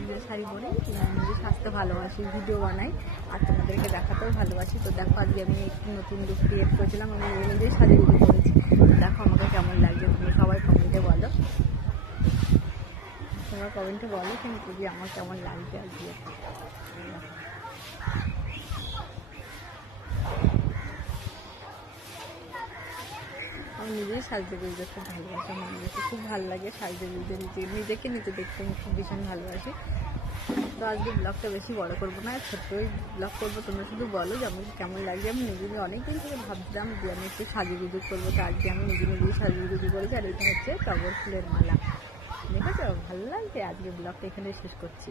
নিজের শাড়ি পরে নিজে সাজতে ভালোবাসি, ভিডিও বানাই আর তোমাদেরকে দেখাতেও ভালোবাসি। তো দেখো আজকে আমি একটু নতুন লুক ক্রিয়েট করেছিলাম, আমি নিজেই সাজুগুজু করেছি। দেখো আমাকে কেমন লাগছে, তুমি সবাই কমেন্টে বলো, তোমরা কমেন্টে বলো কিন্তু যে আমার কেমন লাগছে আজকে। আমি নিজেই সাজতে বুঝতে খুব ভালোবাসি, আমার নিজেকে খুব ভালো লাগে সাজতে বুঝতে, নিজেকে নিজে দেখতে আমি খুব ভীষণ ভালোবাসি। তো আজকে ব্লগটা বেশি বড় করবো না, ছোট্টই ব্লগ করবো। তোমরা শুধু বলো যে আমাকে কেমন লাগছে। আমি নিজে অনেকদিন থেকে ভাবছিলাম যে আমি একটু সাজুগুজু করবো, তো আজকে আমি নিজেই সাজুগুজু করেছি। আর এটা হচ্ছে টগর ফুলের মালা, দেখেছো ভালো লাগছে। আজকে ব্লগটা এখানে শেষ করছি।